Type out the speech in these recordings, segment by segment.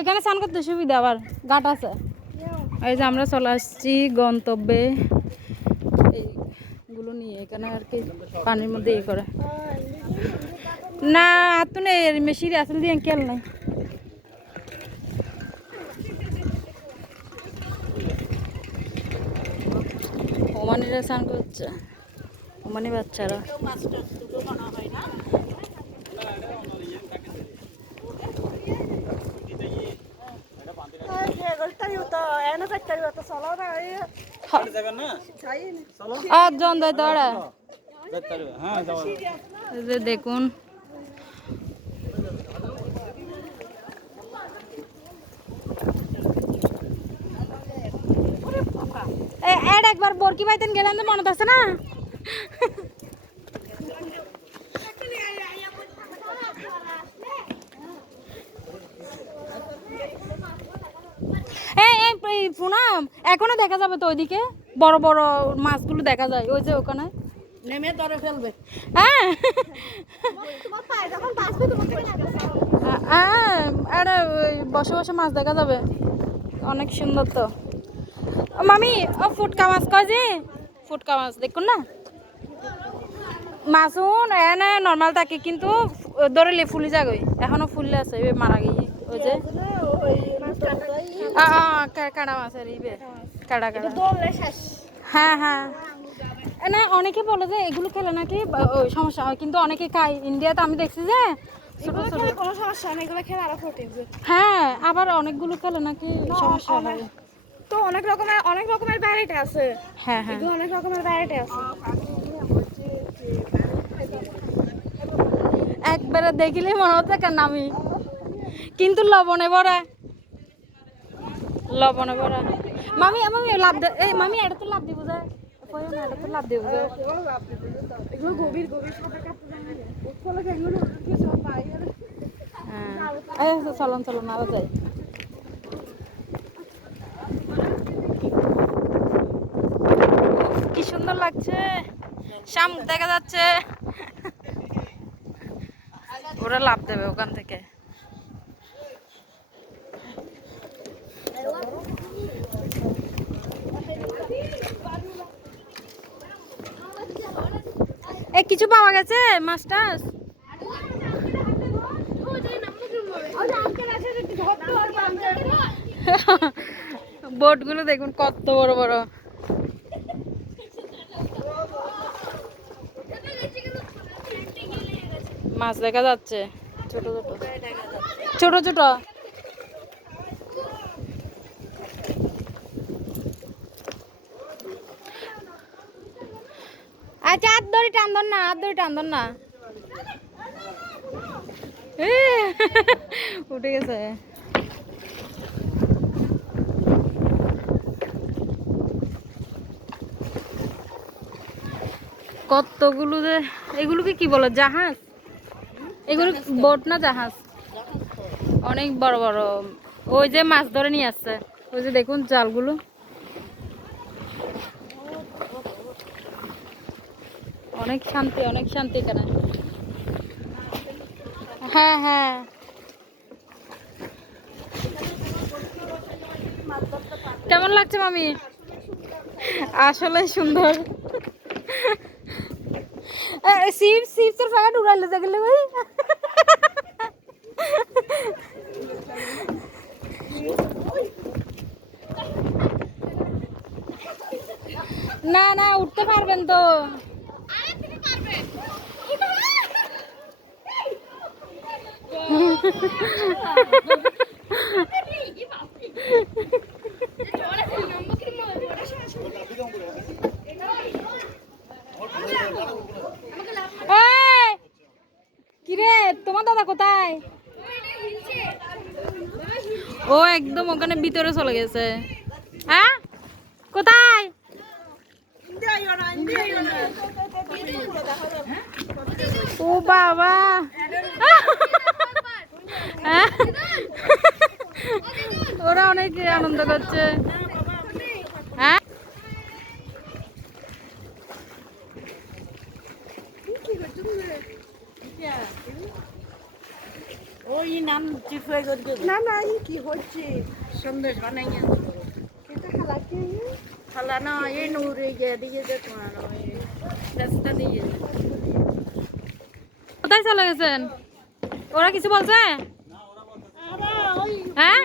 এখানে স্নান করতে সুবিধা, আবার ঘাট আছে। এই যে আমরা চলে আসছি গন্তব্যে, এইগুলো নিয়ে এখানে আর কি পানির মধ্যে ইয়ে করে না তো নেই মেশিন আসলে দিয়ে খেল নাই। ওমানিরা স্নান করছে, ওমানি বাচ্চারা। দেখুন একবার বরকি পাইতেন গেলাম তো মনে আছে না? পুনাম এখনো দেখা যাবে তো ওইদিকে বড় বড় মাছগুলো দেখা যায়, ওই যে ওখানে নেমে ধরে ফেলবে। হ্যাঁ আরে ওই বসে বসে মাছ দেখা যাবে, অনেক সুন্দর তো। মামি ও ফুটকা মাছ কয় যে, ফুটকা মাছ দেখুন না, মাছুন এনে নর্মাল থাকে কিন্তু ধরলে ফুলি যাগই, এখনো ফুললে আছে মারা গিয়ে। ওই যে কাড়া মাছ আর ইবে কাড়া কাড়া। হ্যাঁ হ্যাঁ না অনেকে বলে যে এগুলো খেলে নাকি সমস্যা হয়, কিন্তু অনেকে খায়। ইন্ডিয়াতে আমি দেখছি যে কোনো সমস্যা নেই, এগুলো খেলে আরো প্রোটিন। হ্যাঁ আবার অনেকগুলো খেলে নাকি সমস্যা হয়। তো অনেক রকমের ভ্যারাইটি আছে। হ্যাঁ হ্যাঁ অনেক রকমের ভ্যারাইটি আছে। একবারে দেখিলেই মনে হচ্ছে কেন আমি, কিন্তু লবণে ভরা, লবণে ভরা। মামি মামি লাভ দে, এই মামি এটা তো লাভ দিব যায়, এটা তো লাভ দিব যায়। এগুলো গভীর গভীর হ্যাঁ চলন চলন আরো যাই। কি সুন্দর লাগছে, শামুক দেখা যাচ্ছে, ওরা লাভ দেবে ওখান থেকে। এ কিছু পাওয়া গেছে মাছ টাছ? বোট গুলো দেখুন কত বড় বড়, মাছ দেখা যাচ্ছে ছোট ছোট ছোট ছোট। আচ্ছা হাত ধরে টান না, হাত ধরে টান না, উঠে গেছে। কতগুলো যে, এগুলোকে কি বলে জাহাজ? এগুলো বোট না জাহাজ? অনেক বড় বড়, ওই যে মাছ ধরে নিয়ে আসছে, ওই যে দেখুন জালগুলো। অনেক শান্তি, অনেক শান্তি এখানে। হ্যাঁ হ্যাঁ কেমন লাগছে মামি? আসলে সুন্দর। চিপসের প্যাকেট উড়াইলে দেখলে ভাই। না না উঠতে পারবেন তো। কিরে তোমার দাদা কোথায়? ও একদম ওখানে ভিতরে চলে গেছে। হ্যাঁ কোথায়? ও বাবা, ওরা অনেক আনন্দ করছে। হ্যাঁ ওই নাম না না কি হচ্ছে সন্দেশ বানাইয়া কিন্তু খালাকে খালা না এই নূরে গিয়ে দিয়ে যে তোমার ওই রাস্তা দিয়ে কোথায় চলে গেছেন? ওরা কিছু বলছে? হ্যাঁ,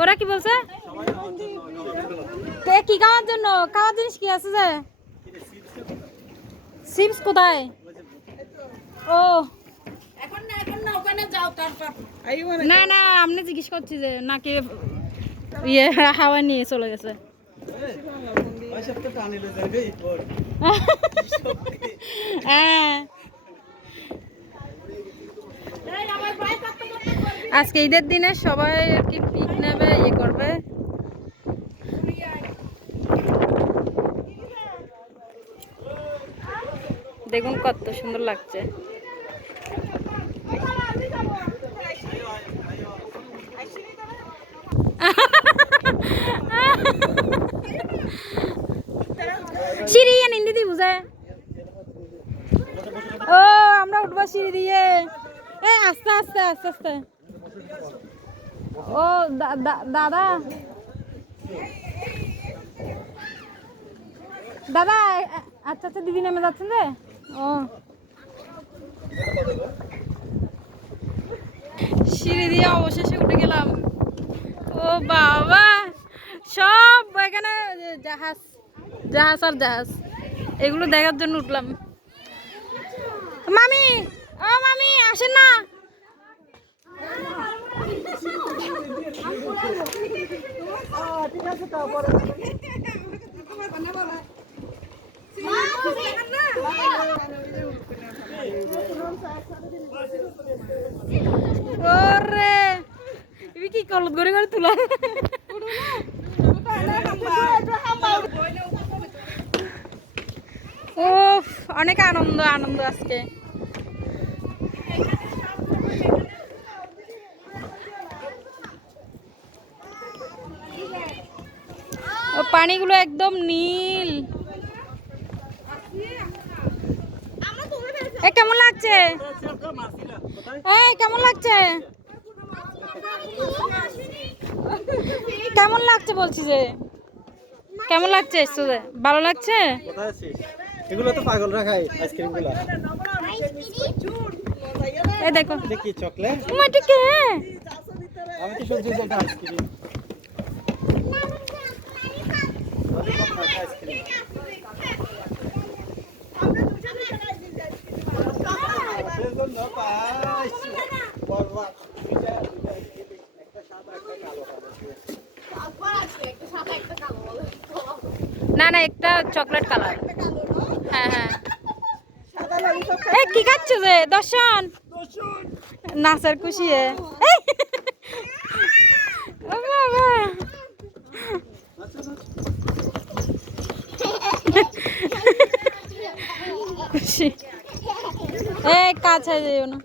ওরা কি বলছে? কি খাওয়ার জন্য? খাওয়ার জিনিস কি আছে যে? চিপস কোথায়? ও না না, আপনি জিজ্ঞেস করছি যে নাকি ইয়ে হাওয়া নিয়ে চলে গেছে। হ্যাঁ, আজকে ঈদের দিনে সবাই আর কি পিক নেবে, ইয়ে করবে। দেখুন কত সুন্দর লাগছে। সিঁড়ি নিন্দি দি বুঝে। ও আমরা উঠবো সিঁড়ি দিয়ে। আস্তে আস্তে আস্তে আস্তে। ও দাদা দাদা, আচ্ছা আচ্ছা, দিদি নেমে যাচ্ছেন রে। ও সিঁড়ি দিয়ে অবশেষে উঠে গেলাম। ও বাবা, সব এখানে জাহাজ জাহাজ আর জাহাজ, এগুলো দেখার জন্য উঠলাম। মামি, ও মামি আসেন না। ওরে ইবি কি কলত করে করে তুলা। ও অনেক আনন্দ আনন্দ আজকে। ও পানিগুলো একদম নীল। কেমন লাগছে? কেমন লাগছে? কেমন লাগছে বলছি যে কেমন লাগছে? ভালো লাগছে? এগুলো তো পাগলরা খায় আইসক্রিমগুলো। এই দেখো, এটা কি চকলেট? এটা কে? আমি তো শুনছি যে এটা আইসক্রিম। না না, একটা চকলেট কালার। হ্যাঁ হ্যাঁ। কি খাচ্ছ যে দর্শন? নাচের খুশি খুশি। কাছে যাইও না।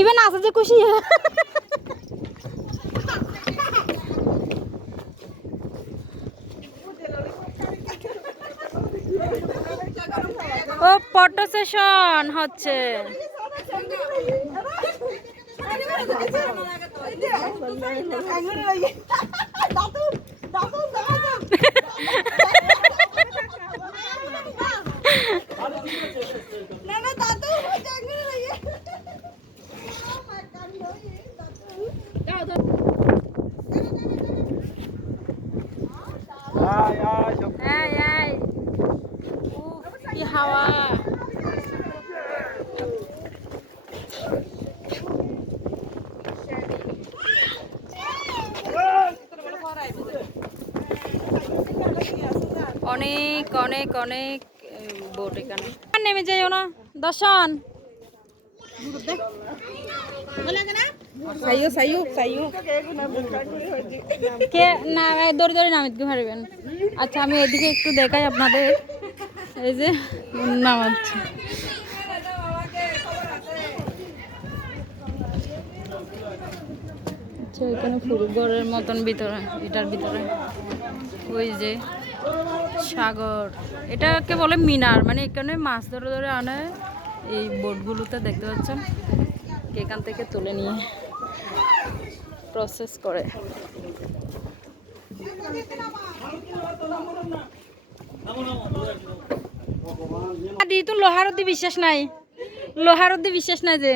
ইভেন নাচে যে খুশি। ও ফটো সেশন হচ্ছে। কি হাওয়া! অনেক অনেক অনেক বোট এখানে। নেমে যাইও না দর্শন। কে না দৌড়ে দৌড়ে নামিতে পারবেন। আচ্ছা আমি এদিকে একটু দেখাই আপনাদের। এই যে নামাচ্ছি। আচ্ছা এখানে ফুল ঘরের মতন ভিতরে, এটার ভিতরে ওই যে সাগর, এটাকে বলে মিনার, মানে এখানে মাছ ধরে ধরে আনে। এই বোটগুলোতে দেখতে পাচ্ছেন এখান থেকে তুলে নিয়ে প্রসেস করে। আদি তো লোহার অব্দি বিশ্বাস নাই, লোহার অব্দি বিশ্বাস নাই যে